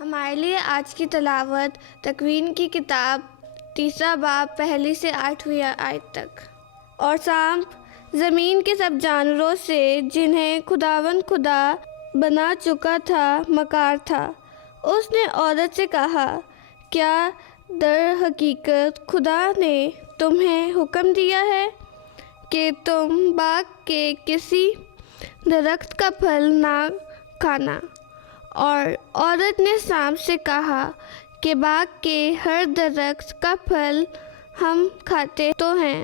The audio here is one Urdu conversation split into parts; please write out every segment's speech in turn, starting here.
ہمارے لیے آج کی تلاوت تکوین کی کتاب 3 باب 1 سے 8 آیت تک۔ اور سانپ زمین کے سب جانوروں سے جنہیں خداوند خدا بنا چکا تھا مکار تھا۔ اس نے عورت سے کہا، کیا در حقیقت خدا نے تمہیں حکم دیا ہے کہ تم باغ کے کسی درخت کا پھل نہ کھانا؟ اور عورت نے سانپ سے کہا کہ باغ کے ہر درخت کا پھل ہم کھاتے تو ہیں،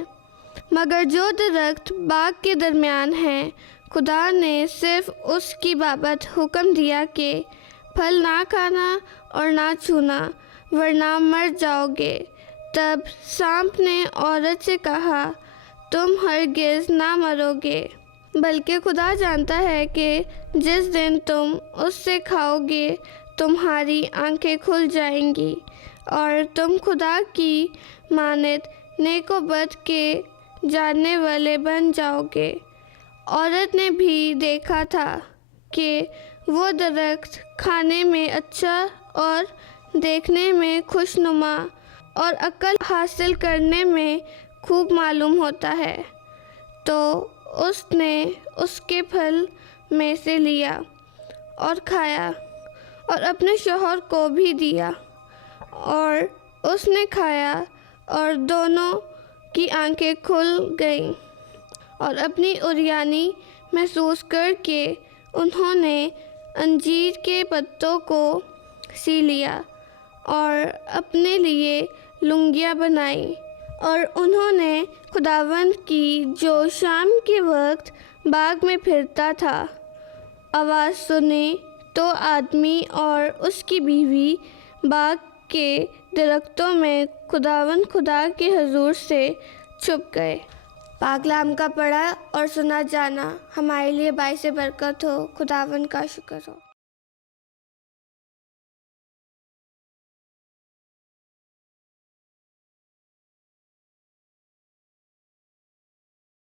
مگر جو درخت باغ کے درمیان ہے خدا نے صرف اس کی بابت حکم دیا کہ پھل نہ کھانا اور نہ چھونا ورنہ مر جاؤ گے۔ تب سانپ نے عورت سے کہا، تم ہرگز نہ مرو گے، بلکہ خدا جانتا ہے کہ جس دن تم اس سے کھاؤ گے تمہاری آنکھیں کھل جائیں گی اور تم خدا کی مانند نیک و بد کے جاننے والے بن جاؤ گے۔ عورت نے بھی دیکھا تھا کہ وہ درخت کھانے میں اچھا اور دیکھنے میں خوشنما اور عقل حاصل کرنے میں خوب معلوم ہوتا ہے، تو اس نے اس کے پھل میں سے لیا اور کھایا اور اپنے شوہر کو بھی دیا، اور اس نے کھایا اور دونوں کی آنکھیں کھل گئیں، اور اپنی عریانی محسوس کر کے انہوں نے انجیر کے پتوں کو سی لیا اور اپنے لیے لنگیاں بنائیں۔ اور انہوں نے خداوند کی جو شام کے وقت باغ میں پھرتا تھا آواز سنی، تو آدمی اور اس کی بیوی باغ کے درختوں میں خداوند خدا کے حضور سے چھپ گئے۔ پاک کلام کا پڑھا اور سنا جانا ہمارے لیے باعث برکت ہو۔ خداوند کا شکر ہو۔